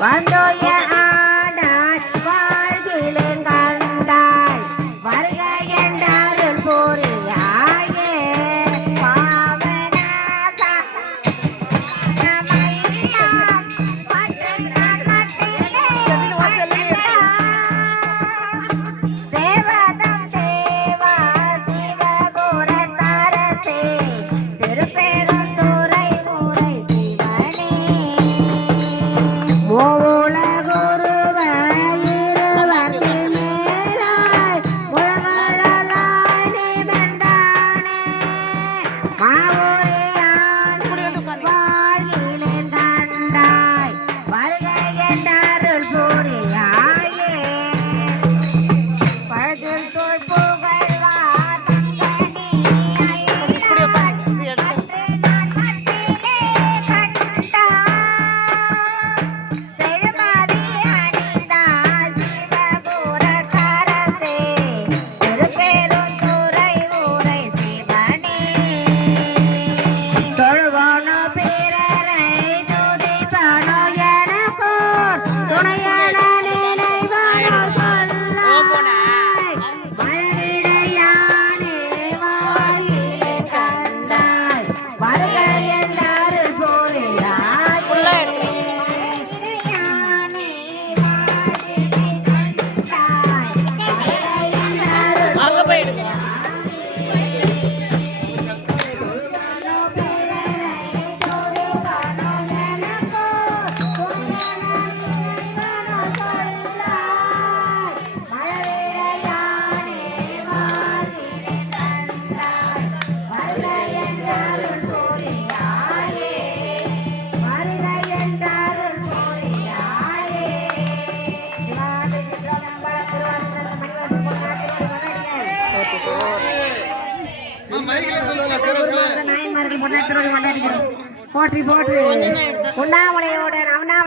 வந்தோய ஆடாட்பார்கிலும் கண்டாய் வருக என்றாலும் பொறியாயே தேவதம் தேவா சிவ கோரத்தாரசே திருப்பே Wow. நாயன்மார்கள் முன்னேற்றம் கொண்டாடுகிறோம் போற்றி போற்றி. உண்ணாமுடையோட அவனா